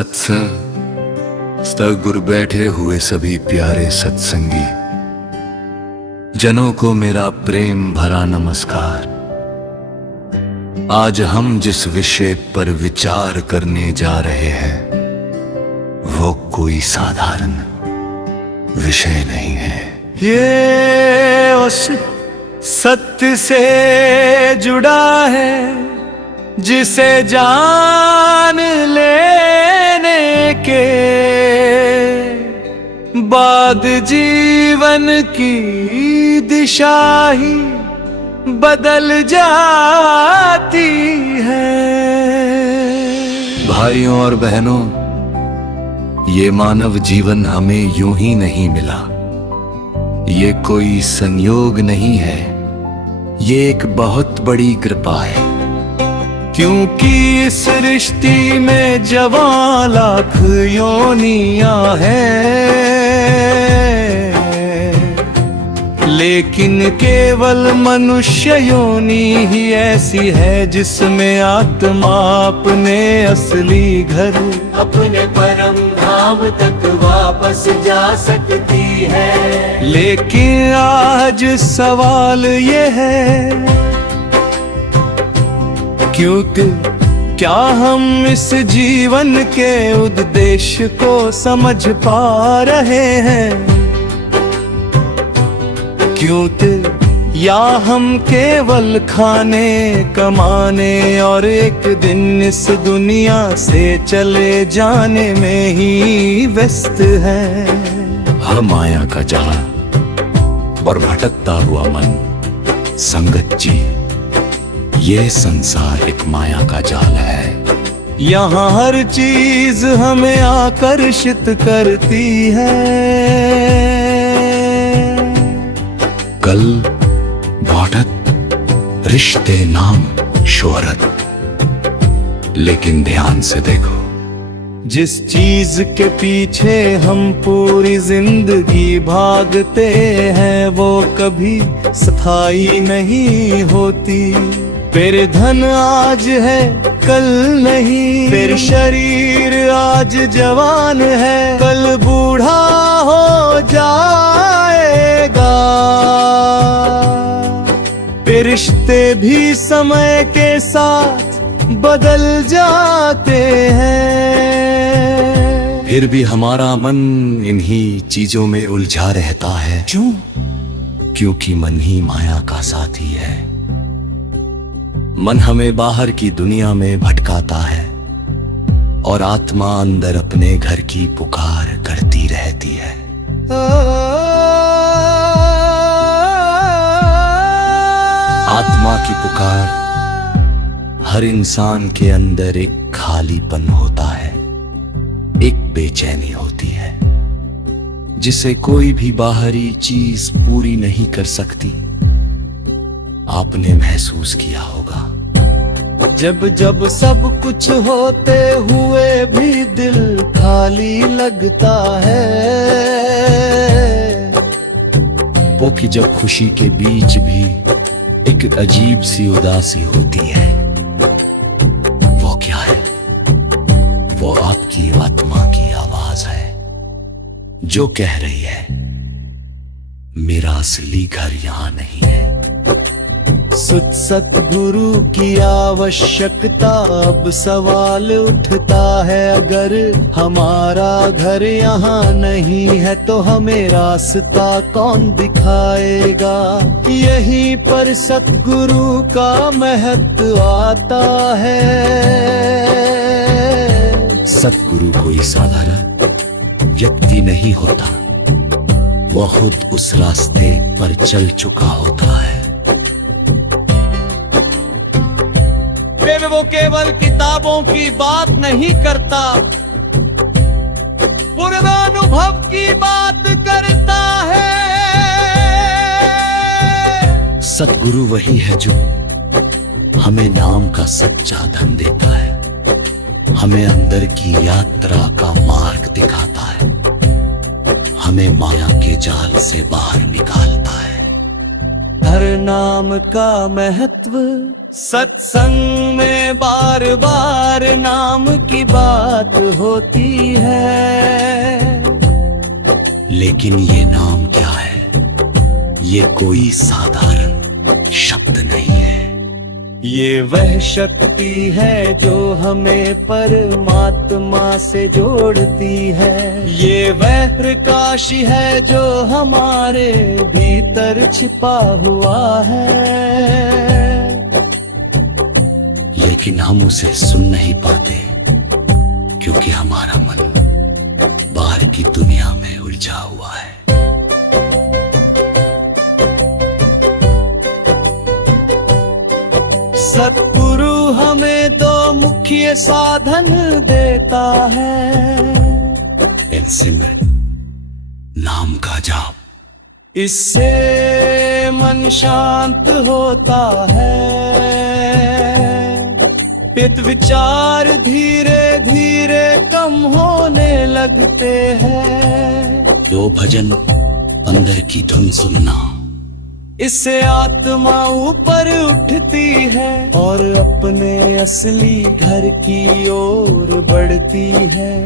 सत्संग सतगुर बैठे हुए सभी प्यारे सत्संगी जनों को मेरा प्रेम भरा नमस्कार। आज हम जिस विषय पर विचार करने जा रहे हैं वो कोई साधारण विषय नहीं है। ये उस सत्य से जुड़ा है जिसे जान लेने के बाद जीवन की दिशा ही बदल जाती है। भाइयों और बहनों, ये मानव जीवन हमें यूं ही नहीं मिला। ये कोई संयोग नहीं है, ये एक बहुत बड़ी कृपा है। क्योंकि इस सृष्टि में जवां लाख योनियां हैं, लेकिन केवल मनुष्य योनि ही ऐसी है जिसमें आत्मा अपने असली घर, अपने परम धाम तक वापस जा सकती है। लेकिन आज सवाल ये है, क्योंकि क्या हम इस जीवन के उद्देश्य को समझ पा रहे हैं? क्योंकि या हम केवल खाने कमाने और एक दिन इस दुनिया से चले जाने में ही व्यस्त हैं। हर माया का जाल और भटकता हुआ मन, संगत जी, ये संसार एक माया का जाल है। यहाँ हर चीज हमें आकर्षित करती है। कल बढ़त, रिश्ते, नाम, शोहरत, लेकिन ध्यान से देखो, जिस चीज के पीछे हम पूरी जिंदगी भागते हैं वो कभी स्थायी नहीं होती। फिर धन आज है कल नहीं, फिर शरीर आज जवान है कल बूढ़ा हो जाएगा। फिर रिश्ते भी समय के साथ बदल जाते हैं। फिर भी हमारा मन इन्हीं चीजों में उलझा रहता है। क्यों? क्योंकि मन ही माया का साथी है। मन हमें बाहर की दुनिया में भटकाता है और आत्मा अंदर अपने घर की पुकार करती रहती है। आत्मा की पुकार, हर इंसान के अंदर एक खालीपन होता है, एक बेचैनी होती है जिसे कोई भी बाहरी चीज पूरी नहीं कर सकती। आपने महसूस किया होगा, जब जब सब कुछ होते हुए भी दिल खाली लगता है। वो कि जब खुशी के बीच भी एक अजीब सी उदासी होती है। वो क्या है? वो आपकी आत्मा की आवाज है जो कह रही है, मेरा असली घर यहाँ नहीं है। सतगुरु की आवश्यकता अब सवाल उठता है, अगर हमारा घर यहाँ नहीं है तो हमें रास्ता कौन दिखाएगा? यहीं पर सतगुरु का महत्व आता है। सतगुरु कोई साधारण व्यक्ति नहीं होता, वह खुद उस रास्ते पर चल चुका होता है। वो केवल किताबों की बात नहीं करता, पूर्वानुभव की बात करता है। सतगुरु वही है जो हमें नाम का सच्चा धन देता है, हमें अंदर की यात्रा का मार्ग दिखाता है, हमें माया के जाल से बाहर निकालता है। हर नाम का महत्व सत्संग में बार बार नाम की बात होती है। लेकिन ये नाम क्या है? ये कोई साधारण शब्द नहीं है। ये वह शक्ति है जो हमें परमात्मा से जोड़ती है। ये वह प्रकाश है जो हमारे भीतर छिपा हुआ है, लेकिन हम उसे सुन नहीं पाते क्योंकि हमारा मन बाहर की दुनिया में उलझा हुआ है। सतगुरु हमें दो मुख्य साधन देता है। सिमरन, नाम का जाप, इससे मन शांत होता है। पित विचार धीरे धीरे कम होने लगते हैं। दो भजन, अंदर की धुन सुनना, इससे आत्मा ऊपर उठती है और अपने असली घर की ओर बढ़ती है।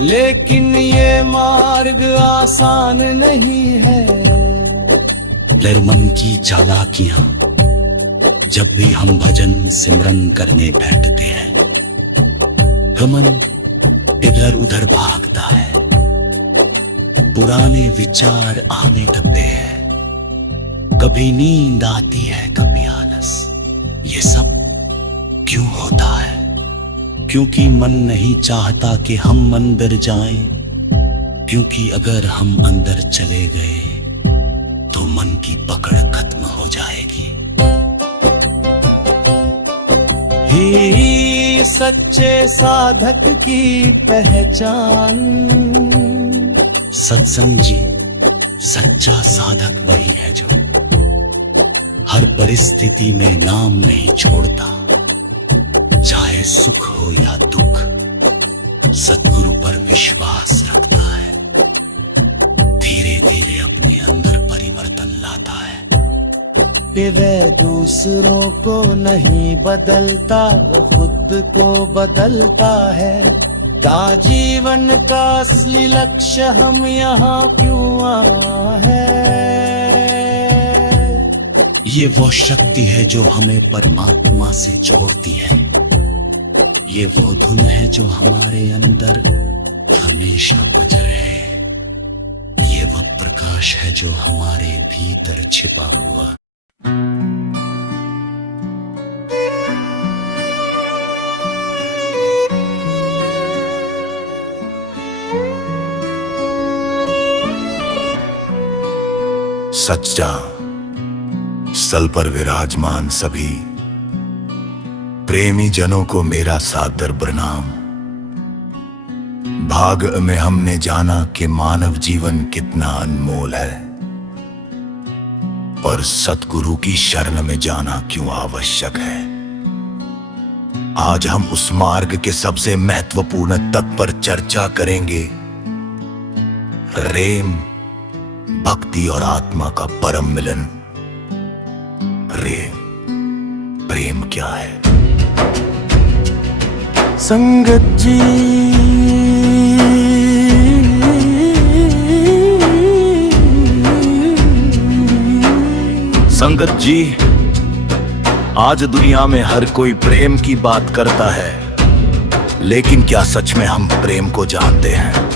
लेकिन ये मार्ग आसान नहीं है। मन की चालाकियां, जब भी हम भजन सिमरन करने बैठते हैं तो मन इधर उधर भागता है, पुराने विचार आने लगते हैं, कभी नींद आती है, कभी आलस। ये सब क्यों होता है? क्योंकि मन नहीं चाहता कि हम अंदर जाएं। क्योंकि अगर हम अंदर चले गए तो मन की पकड़ खत्म हो जाएगी। ही सच्चे साधक की पहचान। सत्संग जी, सच्चा साधक वही है जो हर परिस्थिति में नाम नहीं छोड़ता, चाहे सुख हो या दुख, सतगुरु पर विश्वास रखता है, धीरे धीरे अपने अंदर परिवर्तन लाता है। वह दूसरों को नहीं बदलता, वो खुद को बदलता है। जीवन का असली लक्ष्य हम यहाँ क्यों आया है? ये वो शक्ति है जो हमें परमात्मा से जोड़ती है। ये वो धुन है जो हमारे अंदर हमेशा बज रहे। ये वो प्रकाश है जो हमारे भीतर छिपा हुआ। सच्चा स्थल पर विराजमान सभी प्रेमी जनों को मेरा सादर प्रणाम। भाग में हमने जाना कि मानव जीवन कितना अनमोल है और सतगुरु की शरण में जाना क्यों आवश्यक है। आज हम उस मार्ग के सबसे महत्वपूर्ण तत्व पर चर्चा करेंगे। प्रेम, भक्ति और आत्मा का परम मिलन। प्रेम क्या है? संगत जी, संगत जी, आज दुनिया में हर कोई प्रेम की बात करता है, लेकिन क्या सच में हम प्रेम को जानते हैं?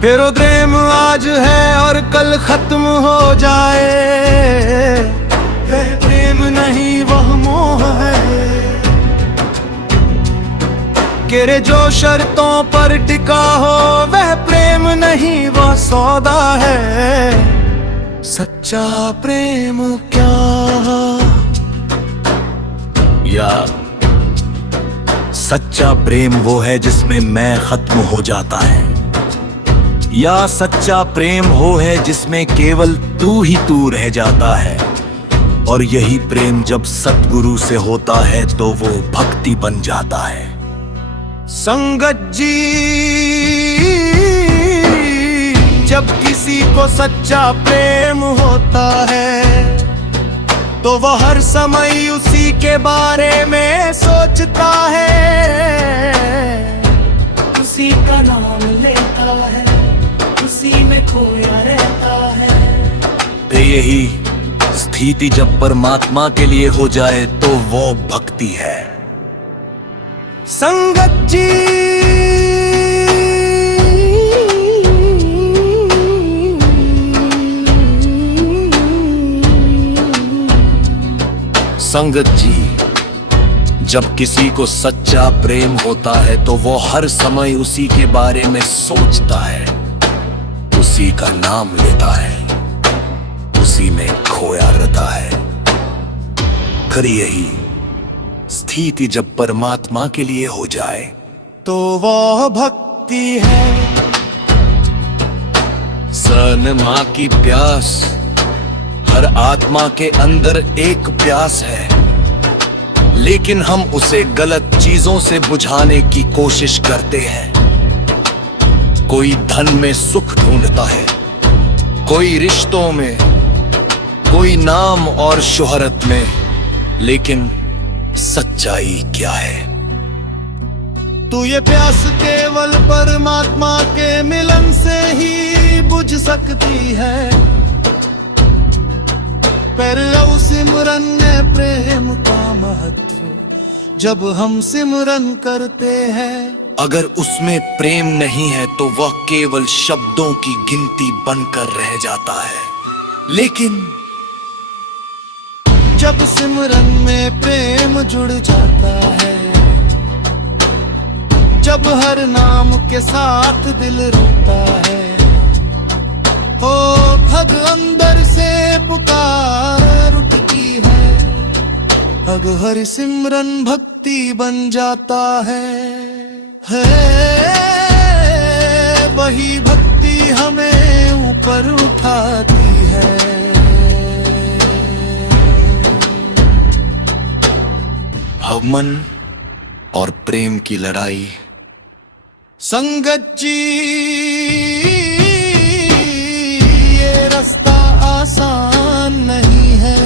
फिर प्रेम आज है और कल खत्म हो जाए। वह प्रेम नहीं, वह मोह है। केरे जो शर्तों पर टिका हो, वह प्रेम नहीं, वह सौदा है। सच्चा प्रेम क्या? या सच्चा प्रेम वो है जिसमें मैं खत्म हो जाता है, या सच्चा प्रेम वो है जिसमें केवल तू ही तू रह जाता है। और यही प्रेम जब सतगुरु से होता है तो वो भक्ति बन जाता है। संगत जी, जब किसी को सच्चा प्रेम होता है तो वह हर समय उसी के बारे में सोचता है, उसी का नाम लेता है, उसी में खोया रहता है। यही स्थिति जब परमात्मा के लिए हो जाए तो वो भक्ति है। संगत जी संगत जी, जब किसी को सच्चा प्रेम होता है तो वो हर समय उसी के बारे में सोचता है, उसी का नाम लेता है, उसी में खोया रहता है। कर यही स्थिति जब परमात्मा के लिए हो जाए तो वह भक्ति है। सन माँ की प्यास, हर आत्मा के अंदर एक प्यास है, लेकिन हम उसे गलत चीजों से बुझाने की कोशिश करते हैं। कोई धन में सुख ढूंढता है, कोई रिश्तों में, कोई नाम और शोहरत में, लेकिन सच्चाई क्या है? तो ये प्यास केवल परमात्मा के मिलन से ही बुझ सकती है। पर लो सिमरन में प्रेम का महत्व जब हम सिमरन करते हैं। अगर उसमें प्रेम नहीं है तो वह केवल शब्दों की गिनती बनकर रह जाता है। लेकिन जब सिमरन में प्रेम जुड़ जाता है, जब हर नाम के साथ दिल रोता है, ओ भग अंदर से पुकार उठती है, अग हर सिमरन भक्ति बन जाता है। वही भक्ति हमें ऊपर उठाती है। मन और प्रेम की लड़ाई। संगत जी, ये रास्ता आसान नहीं है,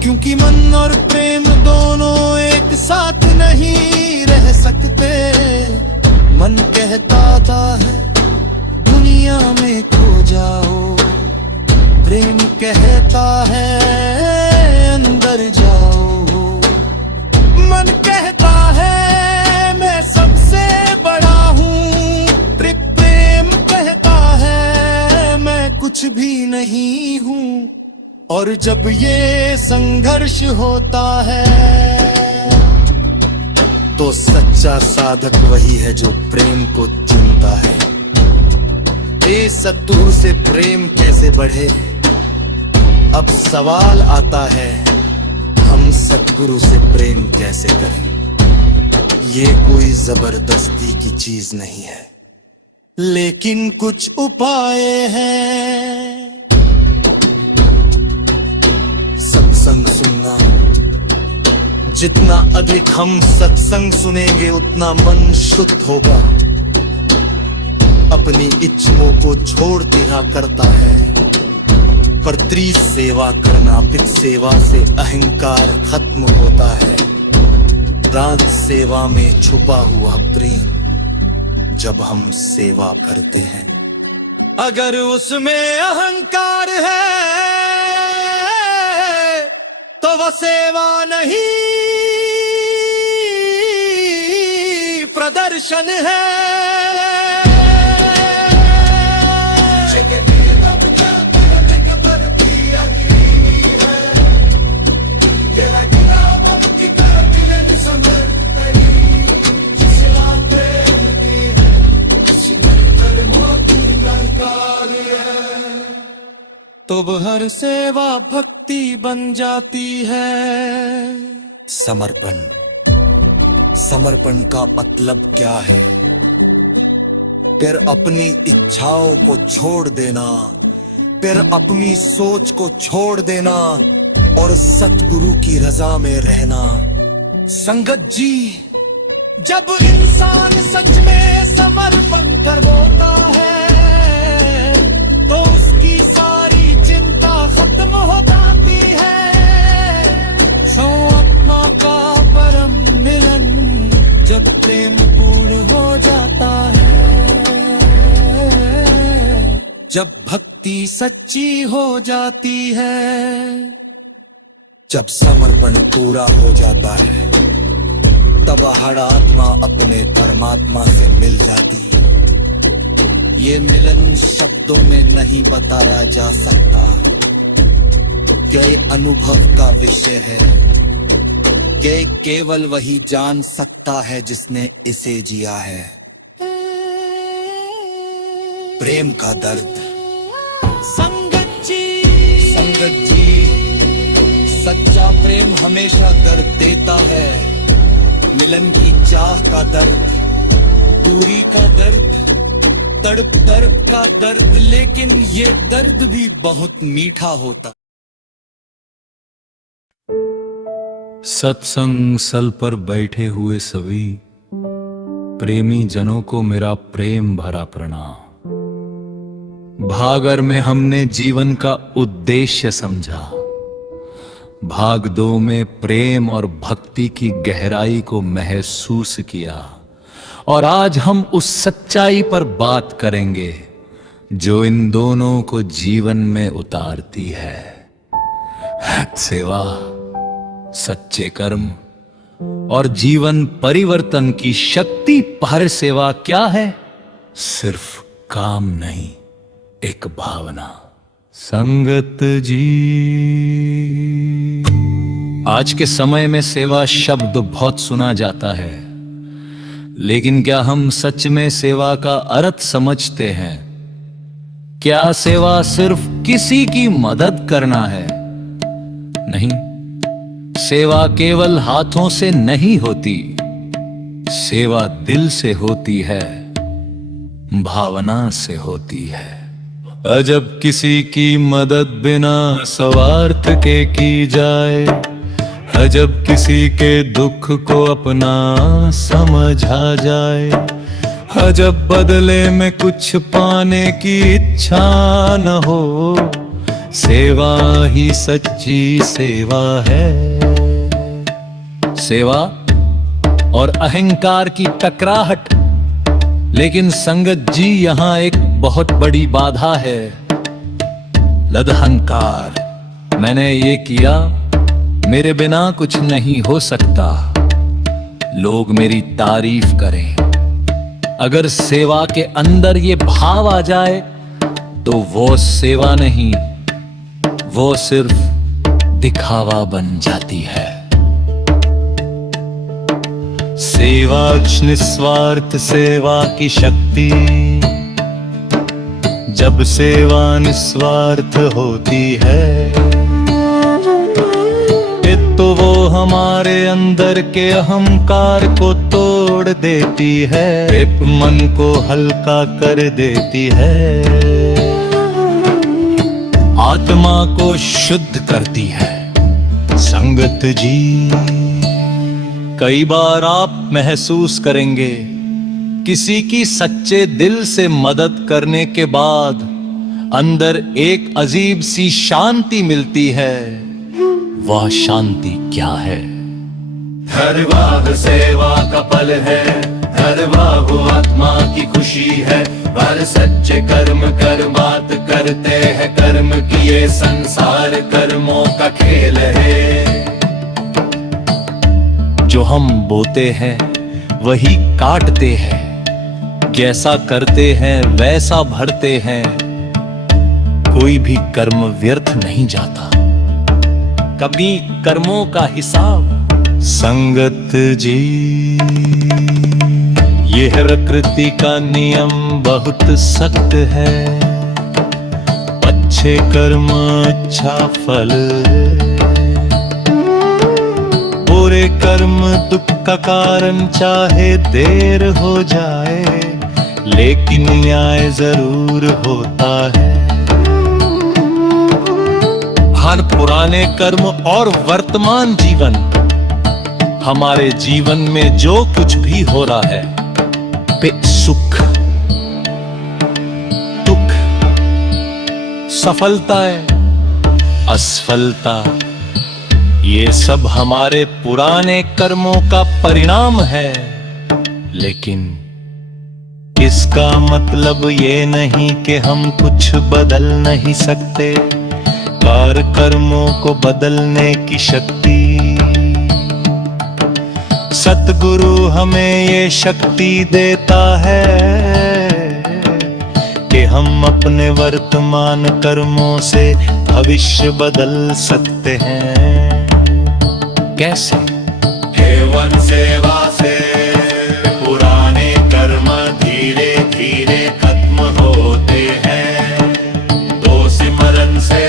क्योंकि मन और प्रेम दोनों एक साथ नहीं रह सकते। मन कहता है दुनिया में खो जाओ, प्रेम कहता है अंदर जाओ। मन कहता है मैं सबसे बड़ा हूँ, प्रेम कहता है मैं कुछ भी नहीं हूँ। और जब ये संघर्ष होता है तो सच्चा साधक वही है जो प्रेम को चुनता है। ये सत्तू से प्रेम कैसे बढ़े, अब सवाल आता है हम सतगुरु से प्रेम कैसे करें। ये कोई जबरदस्ती की चीज नहीं है, लेकिन कुछ उपाय हैं। सत्संग सुनना, जितना अधिक हम सत्संग सुनेंगे उतना मन शुद्ध होगा। अपनी इच्छाओं को छोड़ दिया करता है, पर त्रि सेवा करना, पित सेवा से अहंकार खत्म होता है। प्राण सेवा में छुपा हुआ प्रेम जब हम सेवा करते हैं। अगर उसमें अहंकार है तो वह सेवा नहीं प्रदर्शन है। तो हर सेवा भक्ति बन जाती है। समर्पण, समर्पण का मतलब क्या है? फिर अपनी इच्छाओं को छोड़ देना, फिर अपनी सोच को छोड़ देना और सतगुरु की रजा में रहना। संगत जी, जब इंसान सच में समर्पण कर होता है जब भक्ति सच्ची हो जाती है, जब समर्पण पूरा हो जाता है, तब हर आत्मा अपने परमात्मा से मिल जाती है। ये मिलन शब्दों में नहीं बताया जा सकता, ये अनुभव का विषय है, ये केवल वही जान सकता है जिसने इसे जिया है। प्रेम का दर्द। संगत जी, सच्चा प्रेम हमेशा दर्द देता है। मिलन की चाह का दर्द, दूरी का दर्द, तड़प का दर्द, लेकिन ये दर्द भी बहुत मीठा होता। सत्संग सल पर बैठे हुए सभी प्रेमी जनों को मेरा प्रेम भरा प्रणाम। भागर में हमने जीवन का उद्देश्य समझा, भाग दो में प्रेम और भक्ति की गहराई को महसूस किया, और आज हम उस सच्चाई पर बात करेंगे जो इन दोनों को जीवन में उतारती है। सेवा, सच्चे कर्म और जीवन परिवर्तन की शक्ति। पर सेवा क्या है? सिर्फ काम नहीं, एक भावना। संगत जी, आज के समय में सेवा शब्द बहुत सुना जाता है, लेकिन क्या हम सच में सेवा का अर्थ समझते हैं? क्या सेवा सिर्फ किसी की मदद करना है? नहीं, सेवा केवल हाथों से नहीं होती, सेवा दिल से होती है, भावना से होती है। अजब किसी की मदद बिना स्वार्थ के की जाए, अजब किसी के दुख को अपना समझा जाए, अजब बदले में कुछ पाने की इच्छा न हो। सेवा ही सच्ची सेवा है। सेवा और अहंकार की टकराहट। लेकिन संगत जी, यहां एक बहुत बड़ी बाधा है, लदहंकार। मैंने ये किया, मेरे बिना कुछ नहीं हो सकता, लोग मेरी तारीफ करें। अगर सेवा के अंदर ये भाव आ जाए तो वो सेवा नहीं, वो सिर्फ दिखावा बन जाती है। सेवा निस्वार्थ सेवा की शक्ति, जब सेवा निस्वार्थ होती है, तो वो हमारे अंदर के अहंकार को तोड़ देती है, मन को हल्का कर देती है, आत्मा को शुद्ध करती है। संगत जी, कई बार आप महसूस करेंगे, किसी की सच्चे दिल से मदद करने के बाद अंदर एक अजीब सी शांति मिलती है। वह शांति क्या है? हर वाह सेवा का पल है, हर वाह आत्मा की खुशी है। पर सच्चे कर्म कर बात करते हैं, कर्म किए संसार कर्मों का खेल है। जो हम बोते हैं वही काटते हैं, जैसा करते हैं वैसा भरते हैं। कोई भी कर्म व्यर्थ नहीं जाता, कभी कर्मों का हिसाब। संगत जी, यह प्रकृति का नियम बहुत सख्त है, अच्छे कर्म अच्छा फल, बुरे कर्म दुख का कारण, चाहे देर हो जाए लेकिन न्याय जरूर होता है। हर पुराने कर्म और वर्तमान जीवन, हमारे जीवन में जो कुछ भी हो रहा है, पे सुख दुख, सफलता है असफलता, ये सब हमारे पुराने कर्मों का परिणाम है। लेकिन इसका मतलब ये नहीं कि हम कुछ बदल नहीं सकते, कार कर्मों को बदलने की शक्ति सतगुरु हमें ये शक्ति देता है कि हम अपने वर्तमान कर्मों से भविष्य बदल सकते हैं। कैसे? केवल सेवा से पुराने कर्म धीरे धीरे खत्म होते हैं, तो सिमरन से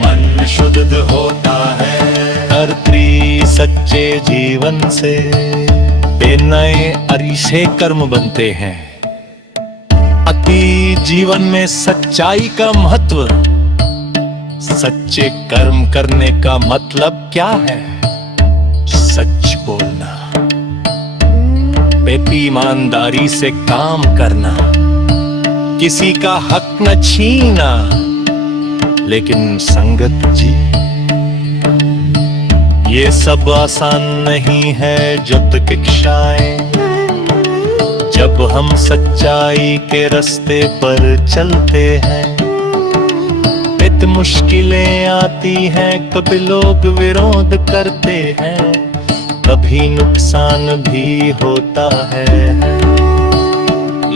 मन शुद्ध होता है। धरती सच्चे जीवन से नए अरीसे कर्म बनते हैं। अति जीवन में सच्चाई का महत्व। सच्चे कर्म करने का मतलब क्या है? सच बोलना, बेईमानदारी से काम करना, किसी का हक न छीना, लेकिन संगत जी ये सब आसान नहीं है। जो तक इच्छाएं जब हम सच्चाई के रास्ते पर चलते हैं, इत मुश्किलें आती हैं, कभी लोग विरोध करते हैं, कभी नुकसान भी होता है,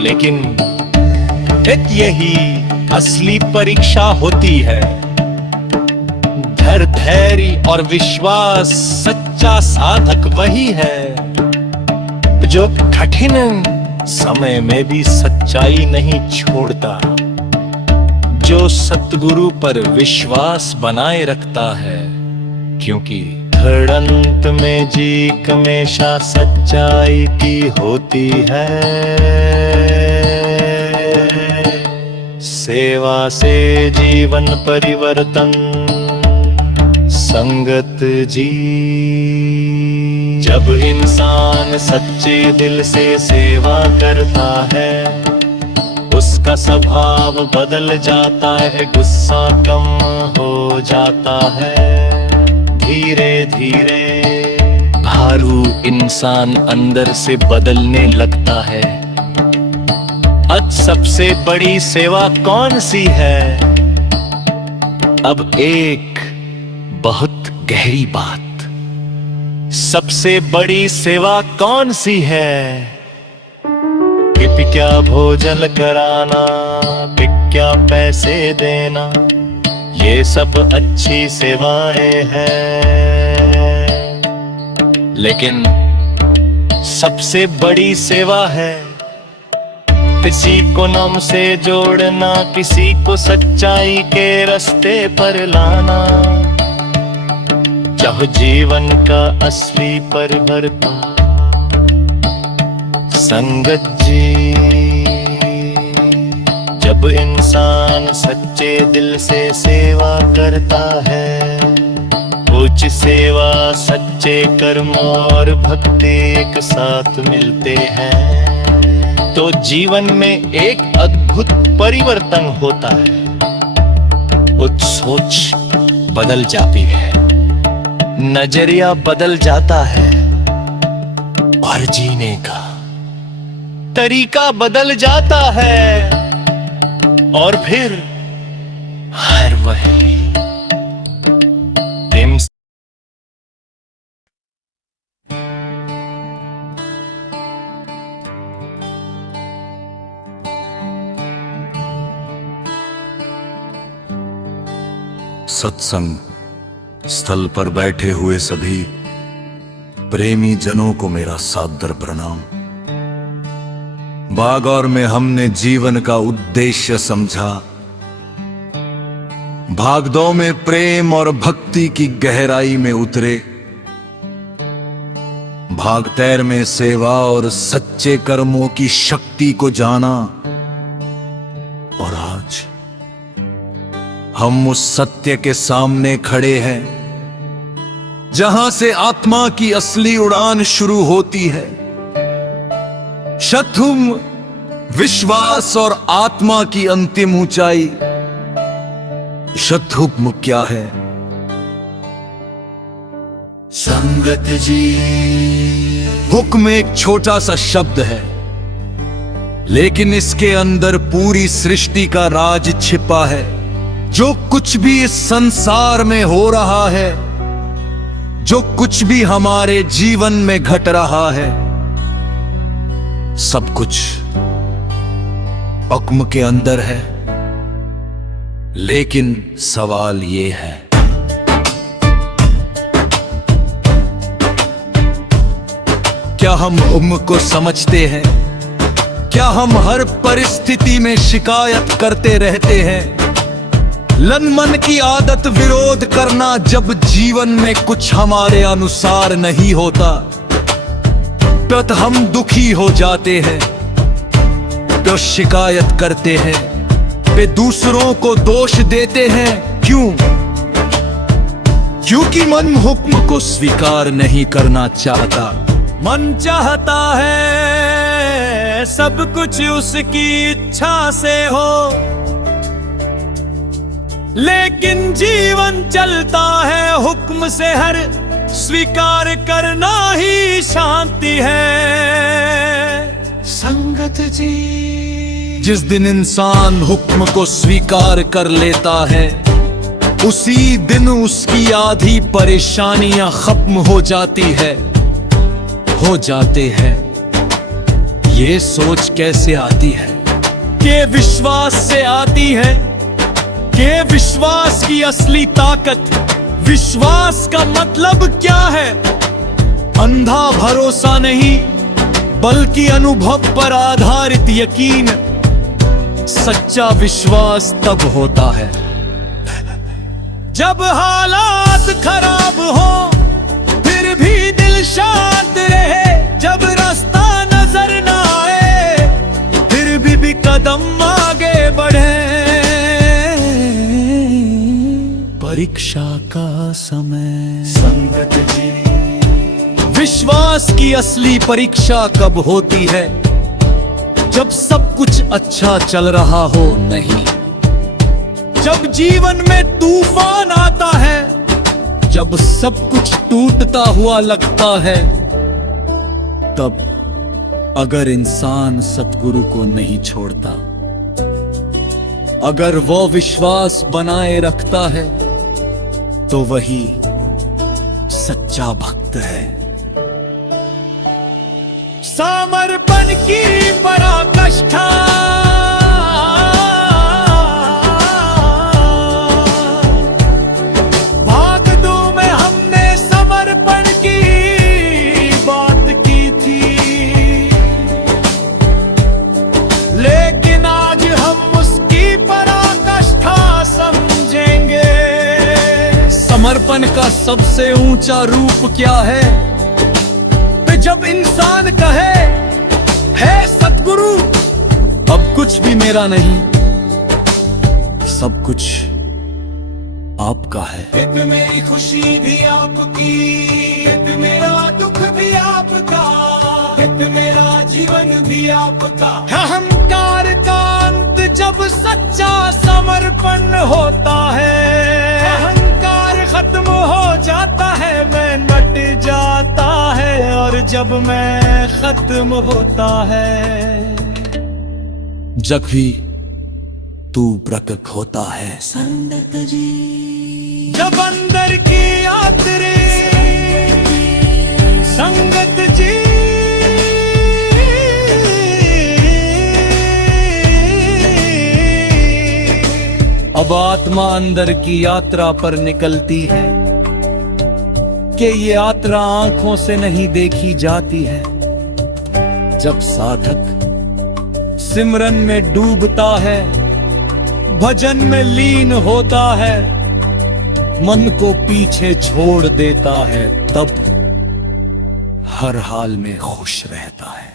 लेकिन यही असली परीक्षा होती है। धैर्य और विश्वास। सच्चा साधक वही है जो कठिन समय में भी सच्चाई नहीं छोड़ता, जो सतगुरु पर विश्वास बनाए रखता है, क्योंकि धड़ंत में जीक हमेशा सच्चाई की होती है। सेवा से जीवन परिवर्तन संगत जी। जब इंसान सच्चे दिल से सेवा करता है, उसका स्वभाव बदल जाता है, गुस्सा कम हो जाता है। धीरे धीरे भारू इंसान अंदर से बदलने लगता है। आज सबसे बड़ी सेवा कौन सी है? अब एक बहुत गहरी बात, सबसे बड़ी सेवा कौन सी है? कि क्या भोजन कराना, कि क्या पैसे देना, ये सब अच्छी सेवाएं हैं, लेकिन सबसे बड़ी सेवा है किसी को नाम से जोड़ना, किसी को सच्चाई के रास्ते पर लाना। जब जीवन का असली परिवर्तन संगत जी। जब इंसान सच्चे दिल से सेवा करता है, कुछ सेवा सच्चे कर्म और भक्ति एक साथ मिलते हैं, तो जीवन में एक अद्भुत परिवर्तन होता है। कुछ सोच बदल जाती है, नजरिया बदल जाता है, और जीने का तरीका बदल जाता है, और फिर हर वही प्रेम। सत्संग स्थल पर बैठे हुए सभी प्रेमी जनों को मेरा सादर प्रणाम। बागौर में हमने जीवन का उद्देश्य समझा, भागदौड़ में प्रेम और भक्ति की गहराई में उतरे, भागतैर में सेवा और सच्चे कर्मों की शक्ति को जाना, और आज हम उस सत्य के सामने खड़े हैं जहां से आत्मा की असली उड़ान शुरू होती है। शतहुम विश्वास और आत्मा की अंतिम ऊंचाई। शतहुम क्या है? संगत जी। हुक्म एक छोटा सा शब्द है, लेकिन इसके अंदर पूरी सृष्टि का राज छिपा है। जो कुछ भी इस संसार में हो रहा है, जो कुछ भी हमारे जीवन में घट रहा है, सब कुछ हुक्म के अंदर है। लेकिन सवाल ये है, क्या हम हुक्म को समझते हैं? क्या हम हर परिस्थिति में शिकायत करते रहते हैं? लन मन की आदत विरोध करना, जब जीवन में कुछ हमारे अनुसार नहीं होता तो हम दुखी हो जाते हैं, तो शिकायत करते हैं, वे दूसरों को दोष देते हैं। क्यों? क्योंकि मन हुक्म को स्वीकार नहीं करना चाहता। मन चाहता है सब कुछ उसकी इच्छा से हो, लेकिन जीवन चलता है हुक्म से, हर स्वीकार करना ही शांति है। संगत जी, जिस दिन इंसान हुक्म को स्वीकार कर लेता है, उसी दिन उसकी आधी परेशानियां खत्म हो जाती है, हो जाते हैं। ये सोच कैसे आती है? कि विश्वास से आती है, कि विश्वास की असली ताकत। विश्वास का मतलब क्या है? अंधा भरोसा नहीं, बल्कि अनुभव पर आधारित यकीन। सच्चा विश्वास तब होता है जब हालात खराब हो, फिर भी दिल शांत रहे। जब रास्ता नजर ना आए, फिर भी कदम आगे बढ़े। परीक्षा का समय। संगत जी, विश्वास की असली परीक्षा कब होती है? जब सब कुछ अच्छा चल रहा हो नहीं, जब जीवन में तूफान आता है, जब सब कुछ टूटता हुआ लगता है, तब अगर इंसान सतगुरु को नहीं छोड़ता, अगर वो विश्वास बनाए रखता है, तो वही सच्चा भक्त है। समर्पण की पराकाष्ठा, भागदू में हमने समर्पण की बात की थी, लेकिन आज हम उसकी पराकाष्ठा समझेंगे। समर्पण का सबसे ऊंचा रूप क्या है? जब इंसान कहे, है सतगुरु, अब कुछ भी मेरा नहीं, सब कुछ आपका है। हित मेरी खुशी भी आपकी, हित मेरा दुख भी आपका, हित मेरा जीवन भी आपका। अहंकार का अंत जब सच्चा समर्पण होता है, अहंकार खत्म हो जाता है, मैं मिट जाता है, और जब मैं खत्म होता है, जब भी तू प्रकट होता है। संगत जी, जब अंदर की यात्रा, संगत जी, अब आत्मा अंदर की यात्रा पर निकलती है, कि ये यात्रा आंखों से नहीं देखी जाती है। जब साधक सिमरन में डूबता है, भजन में लीन होता है, मन को पीछे छोड़ देता है, तब हर हाल में खुश रहता है।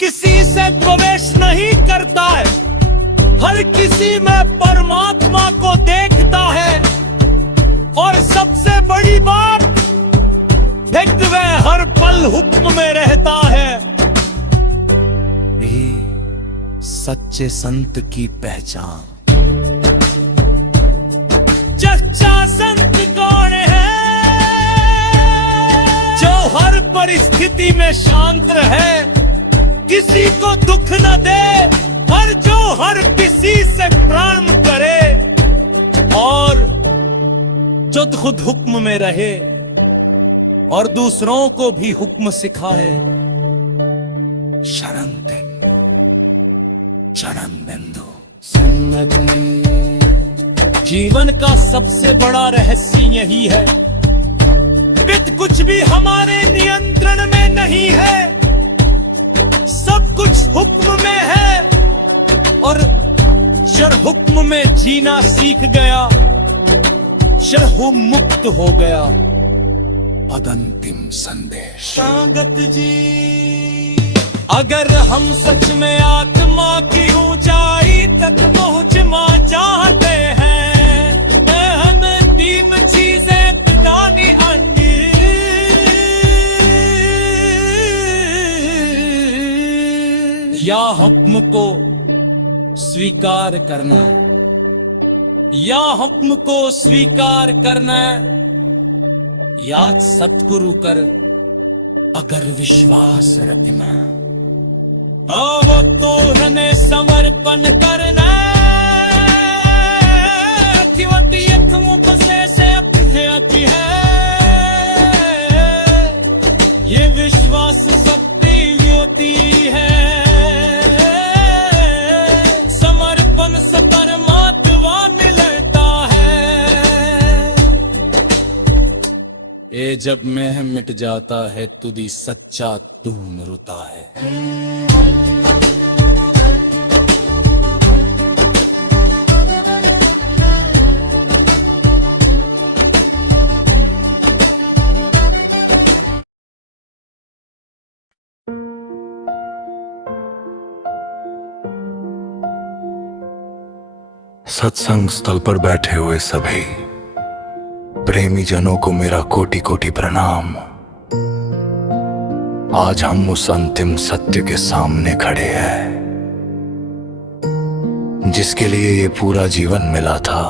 किसी से द्वेष नहीं करता है, हर किसी में परमात्मा को देखता है, और सबसे बड़ी बात, एक वह हर पल हुक्म में रहता है। ये सच्चे संत की पहचान। सच्चा संत कौन है? जो हर परिस्थिति में शांत रहे, किसी को दुख न दे, हर जो हर किसी से प्राण करे, और जो खुद हुक्म में रहे और दूसरों को भी हुक्म सिखाए। शरण बिंदु। जीवन का सबसे बड़ा रहस्य यही है, वित्त कुछ भी हमारे नियंत्रण में नहीं है, सब कुछ हुक्म में है। और जड़ हुक्म में जीना सीख गया, जड़ मुक्त हो गया। अदंतिम संदेश। स्वागत जी, अगर हम सच में आत्मा की ऊंचाई तक पहुंचना चाहते हैं, हमें 3 चीजें पिलानी आनी। या हुक्म को स्वीकार करना, या हुक्म को स्वीकार करना, या सतगुरु कर अगर विश्वास रखना। वो तो हने समर्पण करना कि वो एक मुझसे से अपने आती है। ये विश्वास शक्ति होती है, समर्पण से परमात्मा मिलता है। ये जब मैं मिट जाता है, तुदी सच्चा तू रुता है। सत्संग स्थल पर बैठे हुए सभी प्रेमी जनों को मेरा कोटि कोटि प्रणाम। आज हम उस अंतिम सत्य के सामने खड़े हैं जिसके लिए ये पूरा जीवन मिला था,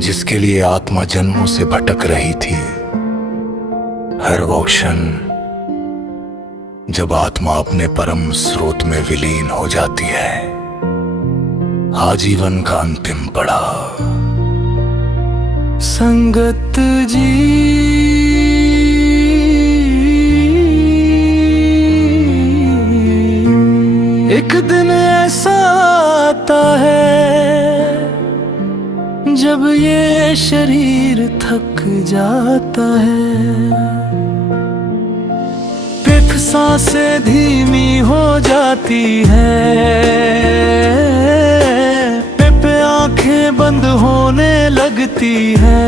जिसके लिए आत्मा जन्मों से भटक रही थी। हर वो क्षण जब आत्मा अपने परम स्रोत में विलीन हो जाती है, आजीवन का अंतिम पड़ाव। संगत जी, एक दिन ऐसा आता है जब ये शरीर थक जाता है, पिप सांसें धीमी हो जाती है, आंखें बंद होने लगती है,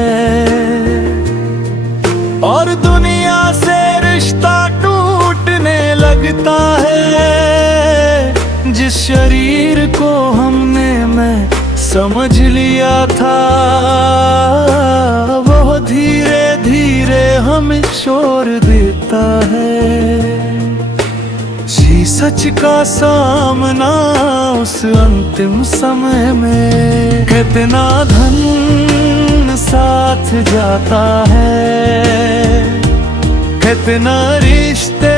और दुनिया से रिश्ता टूटने लगता है। जिस शरीर को हमने मैं समझ लिया था, वो धीरे धीरे हमें छोड़ देता है। जी सच का सामना उस अंतिम समय में, कितना धन साथ जाता है, कितना रिश्ते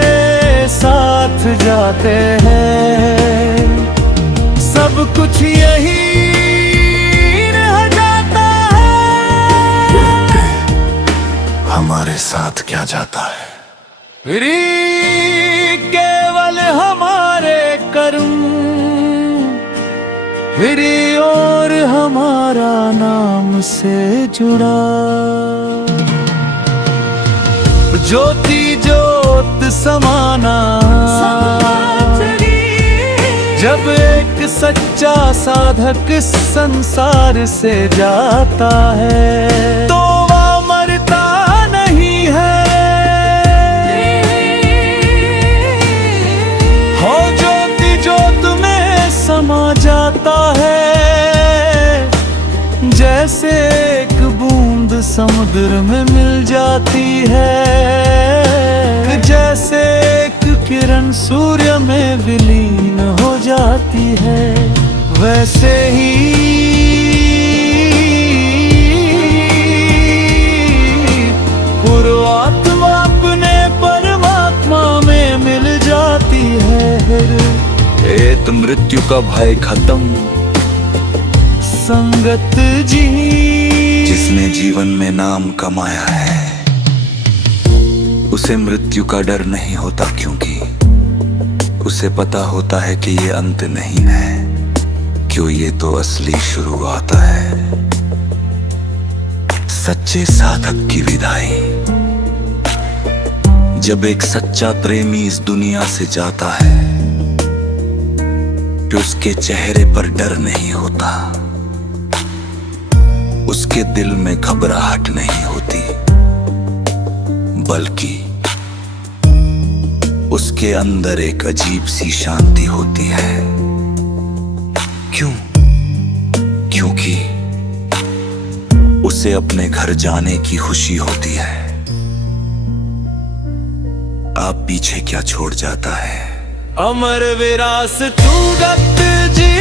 साथ जाते हैं, सब कुछ यही रह जाता है। हमारे साथ क्या जाता है? केवल हमारे कर्म, फिर और हमारा नाम से जुड़ा। ज्योति ज्योत समाना, जब एक सच्चा साधक संसार से जाता है, तो वह मरता नहीं है। हो ज्योति ज्योत में समा जाता है, जैसे एक बूंद समुद्र में मिल जाती है, जैसे एक किरण सूर्य में विलीन हो जाती है, वैसे ही पूर्वात्मा अपने परमात्मा में मिल जाती मृत्यु का भय खत्म। संगत जी, जिसने जीवन में नाम कमाया है उसे मृत्यु का डर नहीं होता, क्योंकि उसे पता होता है कि ये अंत नहीं है, क्यों ये तो असली शुरुआत है। सच्चे साधक की विदाई। जब एक सच्चा प्रेमी इस दुनिया से जाता है कि उसके चेहरे पर डर नहीं होता, उसके दिल में घबराहट नहीं होती, बल्कि उसके अंदर एक अजीब सी शांति होती है। क्यों? क्योंकि उसे अपने घर जाने की खुशी होती है। आप पीछे क्या छोड़ जाता है? अमर विरासतू गत जी,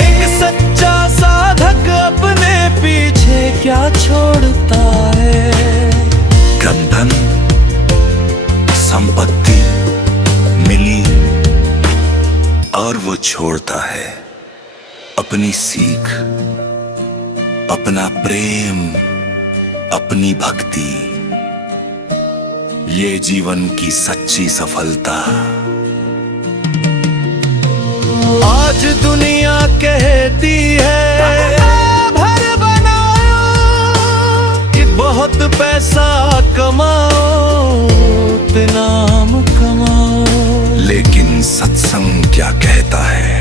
एक सच्चा साधक अपने पीछे क्या छोड़ता है? धन, संपत्ति मिली और वो छोड़ता है अपनी सीख, अपना प्रेम, अपनी भक्ति। ये जीवन की सच्ची सफलता। आज दुनिया कहती है भर बनाओ कि बहुत पैसा कमाओ, नाम कमाओ, लेकिन सत्संग क्या कहता है?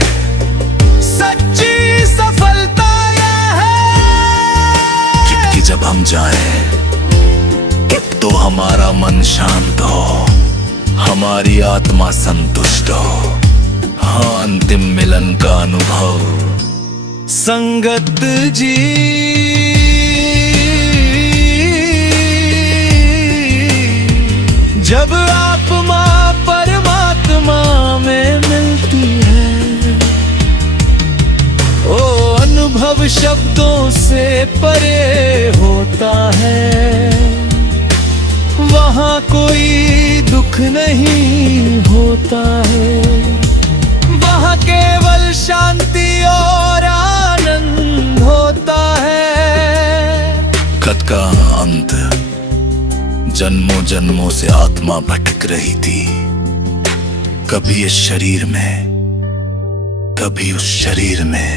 सच्ची सफलता यह है कि जब हम जाएं तो हमारा मन शांत हो, हमारी आत्मा संतुष्ट हो। हाँ, अंतिम मिलन का अनुभव। संगत जी, जब आप माँ परमात्मा में मिलती है, ओ अनुभव शब्दों से परे होता है। वहाँ कोई दुख नहीं होता है, वहाँ केवल शांति और आनंद होता है। कद का अंत। जन्मों जन्मों से आत्मा भटक रही थी, कभी इस शरीर में, कभी उस शरीर में,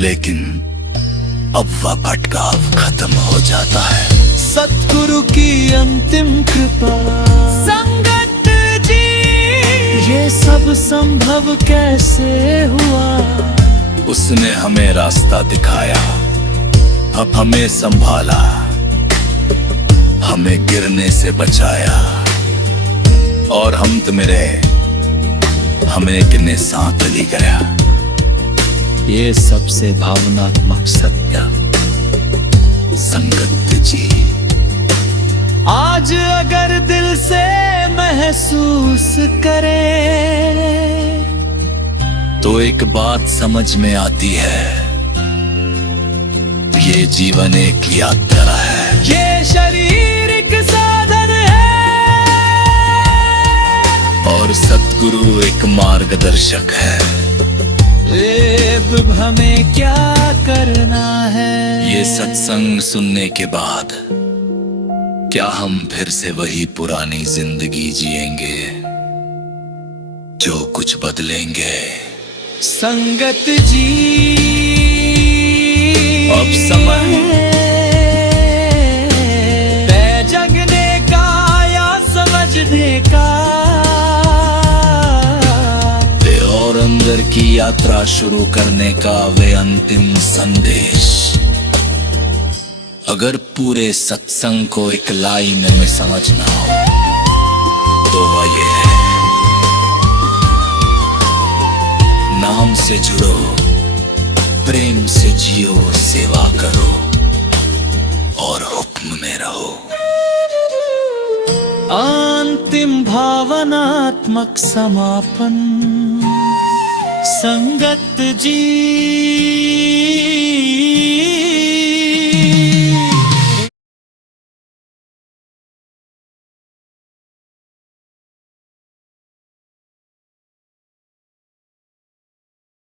लेकिन अब वह भटकाव खत्म हो जाता है। सतगुरु की अंतिम कृपा। संगत जी, ये सब संभव कैसे हुआ? उसने हमें रास्ता दिखाया, अब हमें संभाला, हमें गिरने से बचाया, और हम मिले, हमें गिरने साथ ले गया। ये सबसे भावनात्मक सत्य। संगत जी, आज अगर दिल से महसूस करें तो एक बात समझ में आती है, ये जीवन एक यात्रा है। ये शरीर एक साधन है और सतगुरु एक मार्गदर्शक है। अब हमें क्या करना है? ये सत्संग सुनने के बाद क्या हम फिर से वही पुरानी जिंदगी जिएंगे, जो कुछ बदलेंगे? संगत जी, अब समय है जगने का या समझने का, और अंदर की यात्रा शुरू करने का वे अंतिम संदेश। अगर पूरे सत्संग को एक लाइन में समझना हो तो वह ये है, नाम से जुड़ो, प्रेम से जियो, सेवा करो और हुक्म में रहो। अंतिम भावनात्मक समापन। संगत जी,